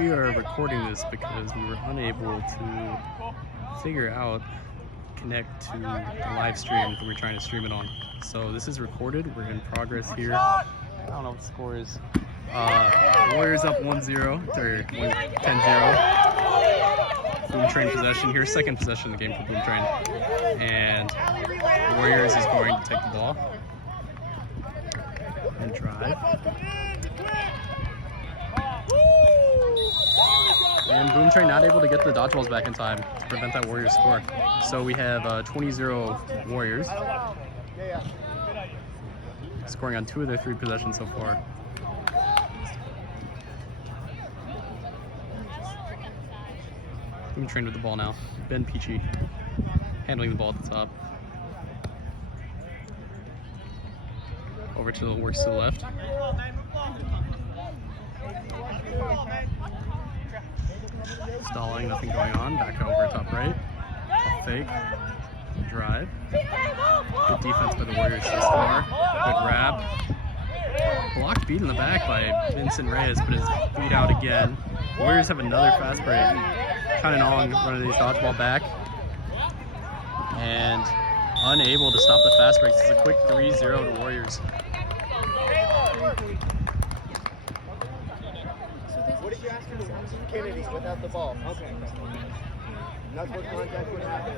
we are recording this because we were unable to figure out connect to the live stream that we're trying to stream it on. So this is recorded. We're in progress here. I don't know what the score is. Warriors up 1-0 or 10-0. Boom Train possession here, second possession of the game for Boom Train. And Warriors is going to take the ball and drive. And Boom Train not able to get the dodgeballs back in time to prevent that Warriors score. So we have 20-0 Warriors. Scoring on 2 of their 3 possessions so far. Boom Train with the ball now. Ben Peachy handling the ball at the top. Over to the works to the left. Stalling, nothing going on. Back over top right. Up fake. Drive. Good defense by the Warriors so far. Good wrap. Blocked beat in the back by Vincent Reyes, but is beat out again. Warriors have another fast break. Kananong running these dodgeball back. And unable to stop the fast breaks. It's a quick 3-0 to Warriors. What did you ask him to do? Kennedy without the ball. Okay. That's what contact would happen.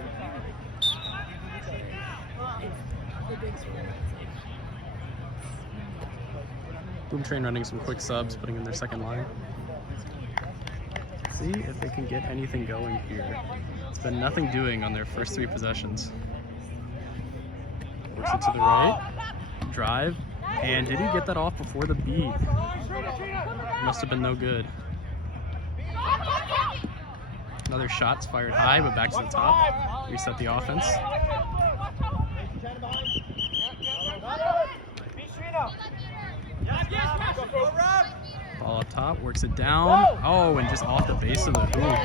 Boom Train running some quick subs, putting in their second line. See if they can get anything going here. It's been nothing doing on their first 3 possessions. Works it to the right. Drive. And did he get that off before the beat? Must have been no good. Another shot's fired high, but back to the top. Reset the offense. Ball up top, works it down. Oh, and just off the base of the hoop.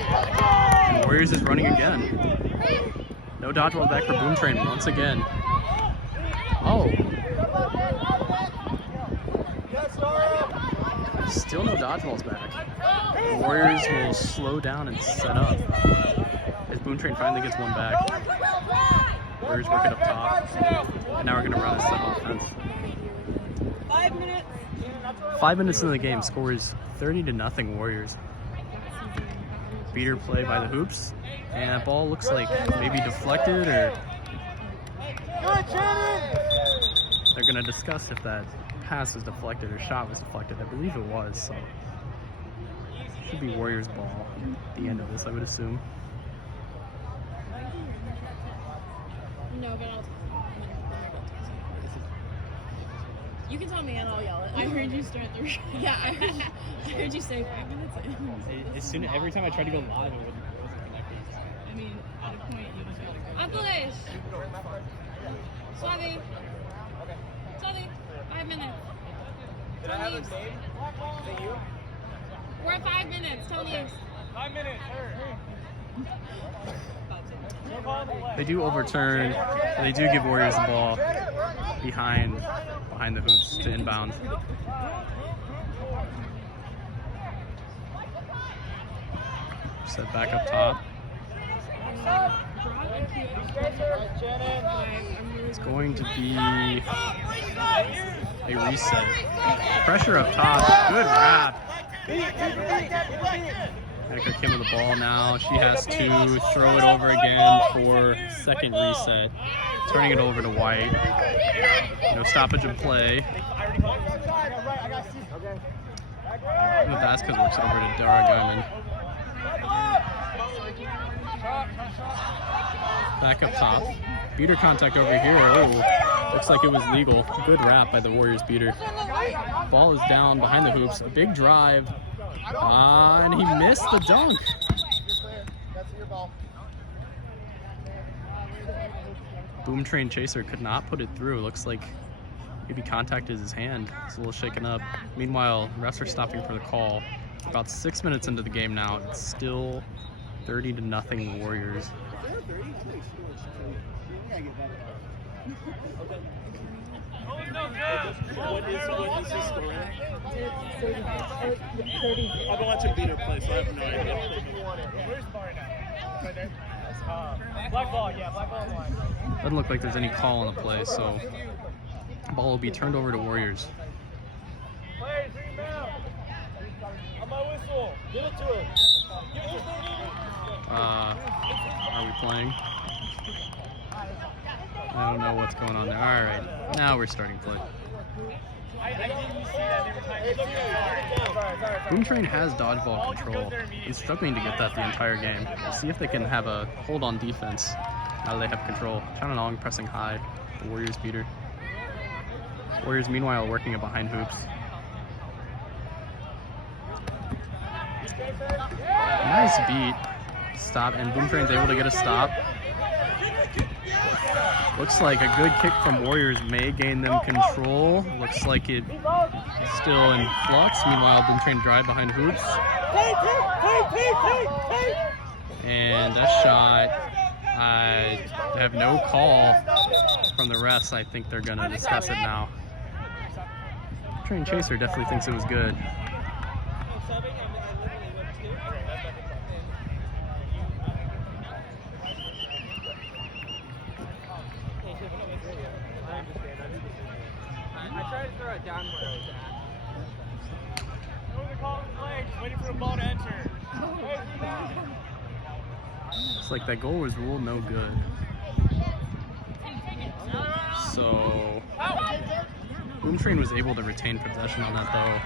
And Warriors is running again. No dodgeball back for Boom Train once again. Oh. Still no dodgeballs back. The Warriors will slow down and set up as Boom Train finally gets one back. Warriors work it up top. And now we're going to run a set offense. 5 minutes. 5 minutes into the game, score is 30-0 Warriors. Beater play by the hoops. And that ball looks like maybe deflected or... They're going to discuss if that pass was deflected or shot was deflected. I believe it was, so should be Warriors ball at the end of this, I would assume. No, but you can tell me and I'll yell it. I heard you start the yeah, I heard you say 5 minutes in. Every time I tried to go live, it wasn't connecting. I mean, at a point you just Atlas! Suave. 5 minutes. Did I have a name? Is it you? We're at 5 minutes. Tell me. 5 minutes. They do overturn. They do give Warriors the ball behind the hoops to inbound. Set back up top. It's going to be a reset. Pressure up top. Good wrap. Annika Kim with the ball now. She has to throw it over again for second reset. Turning it over to White. No stoppage in play. And Vasquez works it over to Dara Guyman. Back up top. Beater contact over here. Oh, looks like it was legal. Good wrap by the Warriors beater. Ball is down behind the hoops. A big drive. And he missed the dunk. Boom Train Chaser could not put it through. Looks like maybe contacted his hand. It's a little shaken up. Meanwhile, refs are stopping for the call. About 6 minutes into the game now. It's still 30-0 Warriors. What is the score? I've been watching Beater play, so I have no idea. Where's Bar now? Right there. Black ball, yeah, black ball line. Doesn't look like there's any call on the play, so the ball will be turned over to Warriors. Players, rebound. On my whistle. Give it to him. Give it to him. Are we playing? I don't know what's going on there. All right, now we're starting play. I didn't see that they were tying. Boom Train has dodgeball control. He's struggling to get that the entire game. We'll see if they can have a hold on defense now that they have control. Chananong pressing high. The Warriors beater. Warriors meanwhile working it behind hoops. Nice beat. Stop, and Boom Train's able to get a stop. Looks like a good kick from Warriors may gain them control. Looks like it's still in flux. Meanwhile, Boom Train drive behind hoops. And that shot, I have no call from the refs. I think they're gonna discuss it now. Boom Train Chaser definitely thinks it was good. I tried to throw it down where I was at. They're calling play, just waiting for the ball to enter. Looks like that goal was ruled no good. So Boom Train was able to retain possession on that though.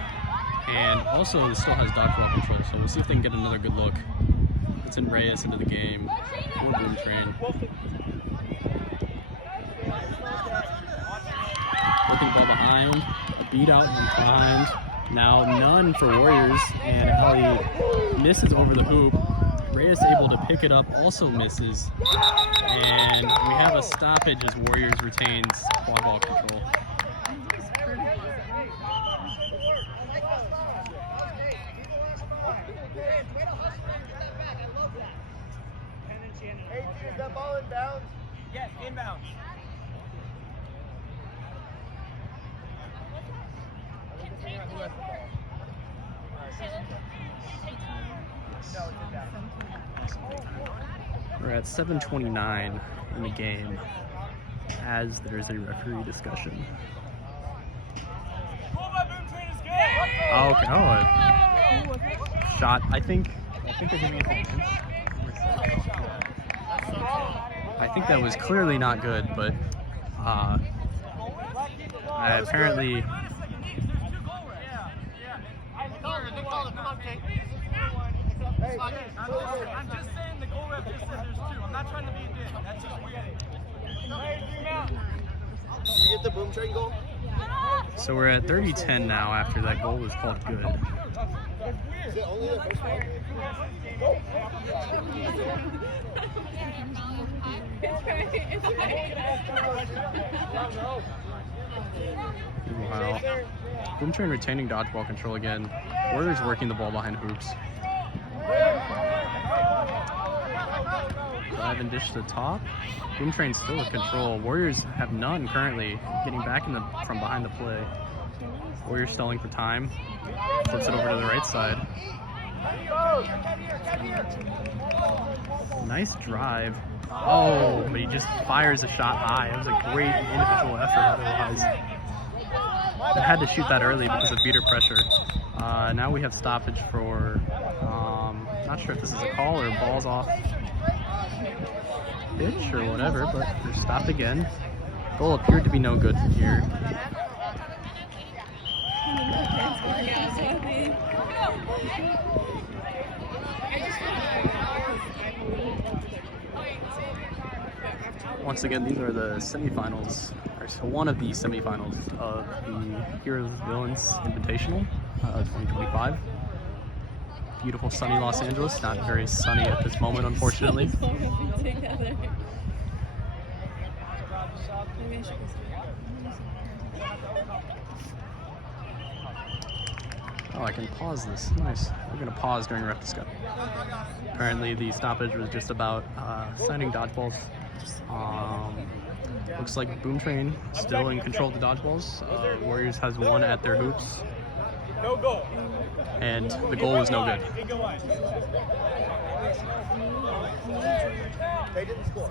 And also still has dodgeball control, so we'll see if they can get another good look. It's in Reyes into the game for Boom Train. Looking the ball behind, a beat out and behind. Now none for Warriors, and Ali misses over the hoop. Reyes able to pick it up, also misses. And we have a stoppage as Warriors retains ball control. Hey, is that ball inbounds? Yes, inbounds. We're at 7:29 in the game as there's a referee discussion. Oh, okay. Oh, shot. I think they're giving it a chance. I think that was clearly not good, but apparently. I'm just saying the goal ref just said there's two. I'm not trying to be a dick. That's just weird. Did you get the Boom Train goal? So we're at 30-10 now after that goal was called good. Is it only the first one? Wow. Boom Train retaining dodgeball control again. Warriors working the ball behind hoops. Drive and dish to the top. Boom Train still with control. Warriors have none currently, getting back in from behind the play. Warriors stalling for time. Flips it over to the right side. Nice drive. Oh, but he just fires a shot high. It was a great individual effort otherwise. They had to shoot that early because of beater pressure. Now we have stoppage for, not sure if this is a call or balls off pitch or whatever, but they're stopped again. Goal appeared to be no good from here. Once again, these are the semifinals, or so one of the semifinals of the Heroes Villains Invitational 2025. Beautiful sunny Los Angeles, not very sunny at this moment, unfortunately. Oh, I can pause this. Nice. We're going to pause during ref discussion. Apparently, the stoppage was just about signing dodgeballs. Looks like Boom Train still in control of the dodgeballs. Warriors has one at their hoops. No goal. And the goal was no good. They didn't score.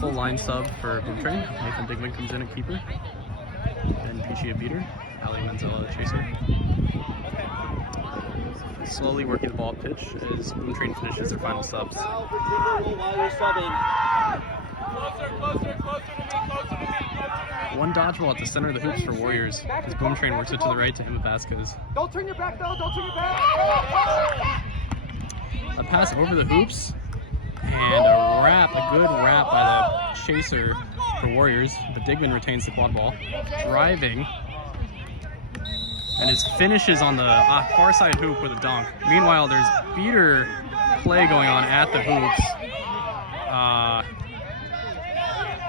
Full line sub for Boom Train. Nathan Digman comes in at keeper. Ben Peachy a beater. Ali Manzella a chaser. Slowly working the ball up pitch as Boom Train finishes their final subs. Foul for Timberwolves while we're subbing. Closer to me, closer to me. One dodgeball at the center of the hoops for Warriors as Boom Train works it to the right to Emma Vasquez. Don't turn your back though, don't turn your back. A pass over the hoops and a good wrap by the chaser for Warriors, but Digman retains the quad ball. Driving, and his finishes on the far side hoop with a dunk. Meanwhile, there's beater play going on at the hoops.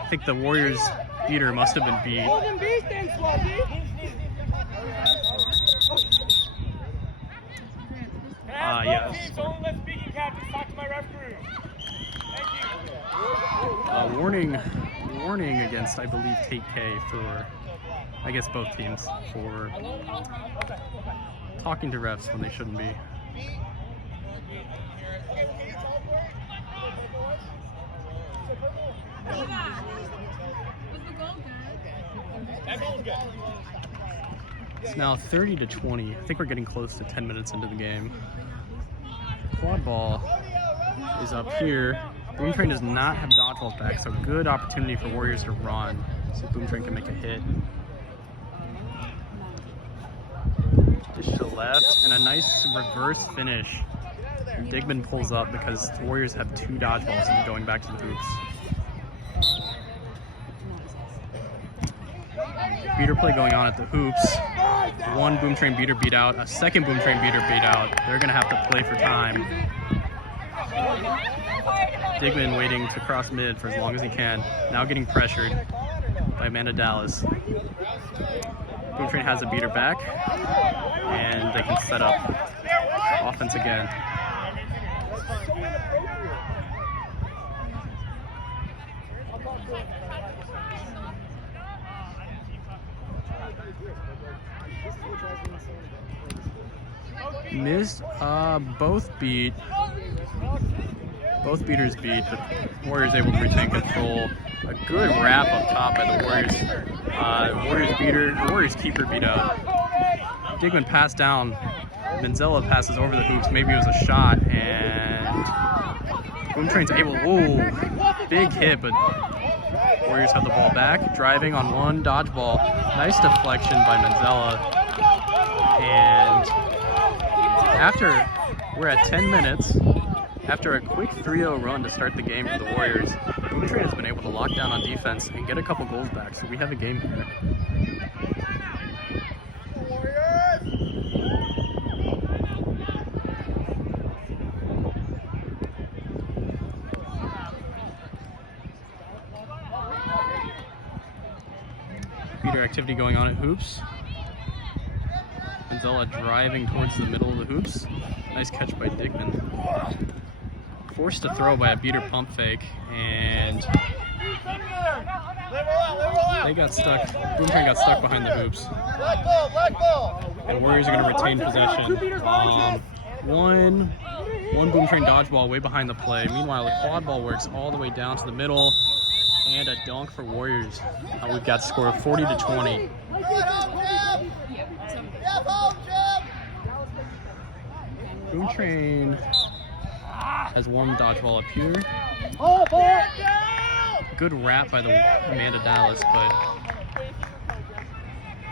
I think the Warriors beater must have been beat. Yes. Let's speaking captain, talk to my referee. Thank you. Warning against, I believe, Tate K for, I guess, both teams for talking to refs when they shouldn't be. That goal's good. It's now 30-20. I think we're getting close to 10 minutes into the game. Quad ball is up here. Boom Train does not have dodgeballs back, so good opportunity for Warriors to run. So Boom Train can make a hit. Dish to the left, and a nice reverse finish. And Digman pulls up because the Warriors have two dodgeballs and going back to the hoops. Beater play going on at the hoops. One Boom Train beater beat out, a second Boom Train beater beat out. They're gonna have to play for time. Digman waiting to cross mid for as long as he can. Now getting pressured by Amanda Dallas. Boom Train has a beater back, and they can set up offense again. Missed, both beaters beat. The Warriors able to retain control. A good wrap up top by the Warriors. Warriors keeper beat out. Digman passed down. Manzella passes over the hoops. Maybe it was a shot, and Boom Train's able. Ooh, big hit, but Warriors have the ball back. Driving on one dodgeball. Nice deflection by Manzella. And after we're at 10 minutes. After a quick 3-0 run to start the game for the Warriors, Boom Train has been able to lock down on defense and get a couple goals back, so we have a game here. Beater activity going on at hoops. Manzella driving towards the middle of the hoops. Nice catch by Digman. Forced to throw by a beater pump fake, and they got stuck. Boom Train got stuck behind the hoops. And Warriors are going to retain possession. One Boom Train dodgeball way behind the play. Meanwhile, the quad ball works all the way down to the middle, and a dunk for Warriors. We've got score of 40-20. Boom Train has one dodgeball up here. Good wrap by the Amanda Dallas, but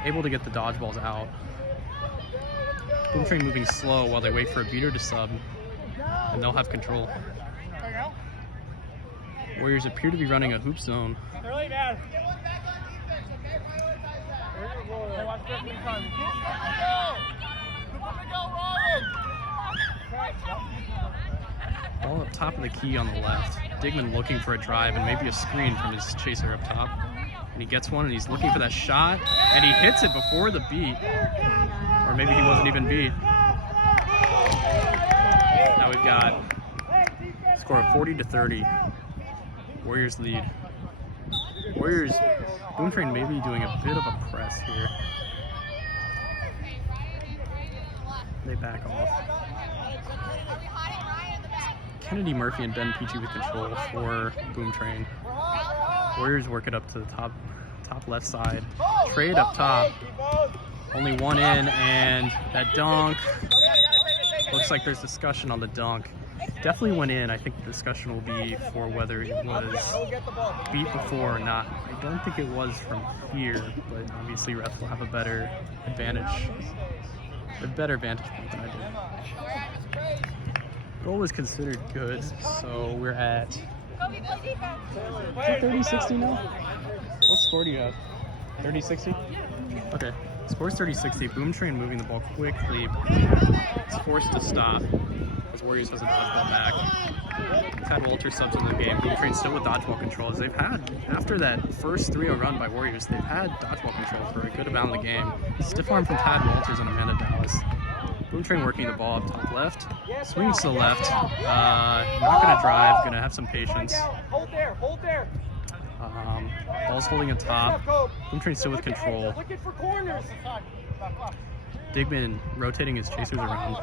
able to get the dodgeballs out. Boom Train moving slow while they wait for a beater to sub, and they'll have control. Warriors appear to be running a hoop zone. Ball up top of the key on the left. Digman looking for a drive and maybe a screen from his chaser up top. And he gets one and he's looking for that shot. And he hits it before the beat. Or maybe he wasn't even beat. Now we've got a score of 40-30. Warriors lead. Warriors, Boom Train maybe doing a bit of a press here. They back off. Kennedy Murphy and Ben Peachy with control for Boom Train. Warriors work it up to the top left side. Trade up top. Only one in, and that dunk. Looks like there's discussion on the dunk. Definitely went in. I think the discussion will be for whether it was beat before or not. I don't think it was from here, but obviously refs will have a better advantage point than I did. Goal was considered good, so we're at 30-60 now? What score do you have? 30-60? Okay. Score's 30-60. Boom Train moving the ball quickly. It's forced to stop as Warriors has a dodgeball back. We've had Walter subs in the game. Boom Train still with dodgeball control. As they've had, after that first 3-0 run by Warriors, they've had dodgeball control for a good amount of the game. Stiff arm from Tad Walters on Amanda Dallas. Boom Train working the ball up top left. Swings to the left. Not going to drive. Going to have some patience. Hold there. Ball's holding at top. Boom Train still with control. Looking for corners. Digman rotating his chasers around.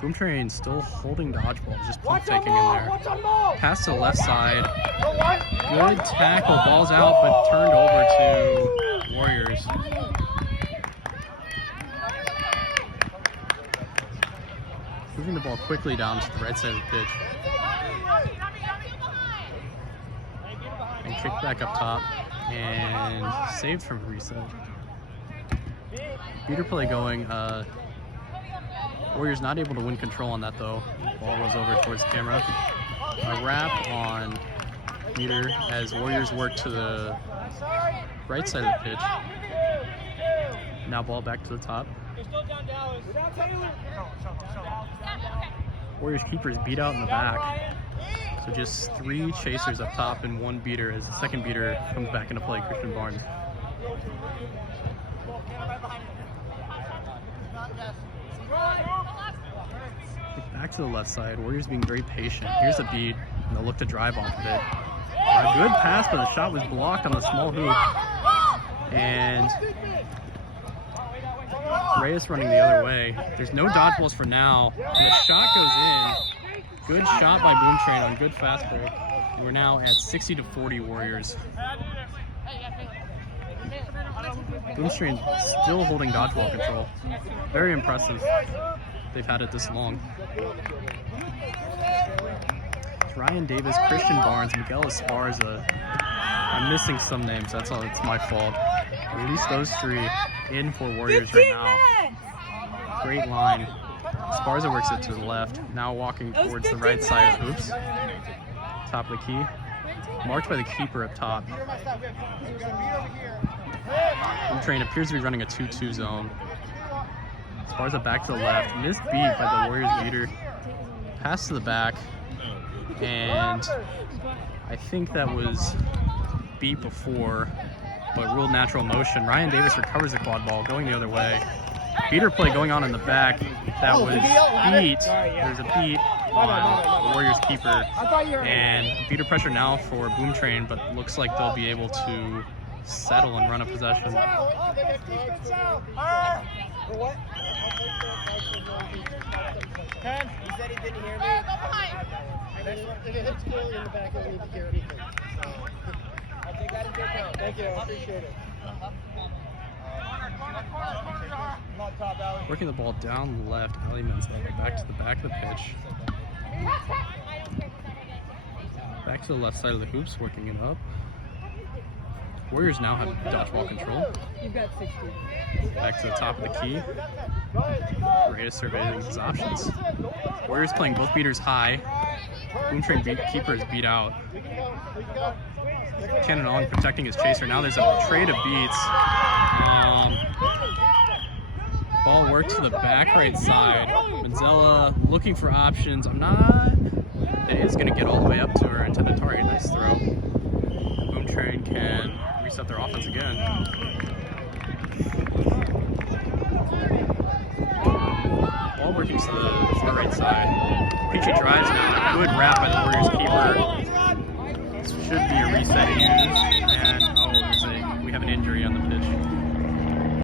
Boom Train still holding dodgeball, just pump faking in there. Pass to the left side. Good tackle. Ball's out, but turned over to Warriors. Moving the ball quickly down to the right side of the pitch. And kick back up top. And saved from a reset. Beater play going. Warriors not able to win control on that though. Ball rolls over towards the camera. A wrap on Beater as Warriors work to the right side of the pitch. Now ball back to the top. Warriors keepers beat out in the back. So just 3 chasers up top and 1 beater as the second beater comes back into play, Christian Barnes. Back to the left side. Warriors being very patient. Here's a beat, and they'll look to drive off of it. A good pass, but the shot was blocked on the small hoop. And Reyes running the other way. There's no dodgeballs for now. And the shot goes in. Good shot by Boom Train on good fast break. And we're now at 60-40 Warriors. Boom Train still holding dodgeball control. Very impressive. They've had it this long. It's Ryan Davis, Christian Barnes, Miguel Esparza. I'm missing some names. That's all. It's my fault. At least those 3 in for Warriors right now. Great line. Esparza works it to the left. Now walking towards the right side of hoops. Top of the key. Marked by the keeper up top. Boom Train appears to be running a 2-2 zone. Esparza back to the left. Missed beat by the Warriors beater. Pass to the back. And I think that was beat before, but ruled natural motion. Ryan Davis recovers the quad ball, going the other way. Beater play going on in the back. That was beat. There's a beat on the Warriors keeper. And beater pressure now for Boom Train, but looks like they'll be able to settle and run a possession. Ken, he said he didn't hear me. If it hits Kaylee in the back, he'll need to hear anything. So, I'll take that into account. Thank you, I appreciate it. Working the ball down left, Ali Manzella back to the back of the pitch. Back to the left side of the hoops, working it up. Warriors now have dodgeball control. You've got 60. Back to the top of the key. Reyes surveying his options. Warriors playing both beaters high. Boom Train keeper is beat out. Cannon on protecting his chaser. Now there's a trade of beats. Ball worked to the back right side. Manzella looking for options. It is going to get all the way up to her into the target. Nice throw. Boom Train can reset their offense again. ball working to the far right side. Patriot drives now. Good wrap by the Warriors keeper. This should be a reset used. And, oh, we have an injury on the pitch.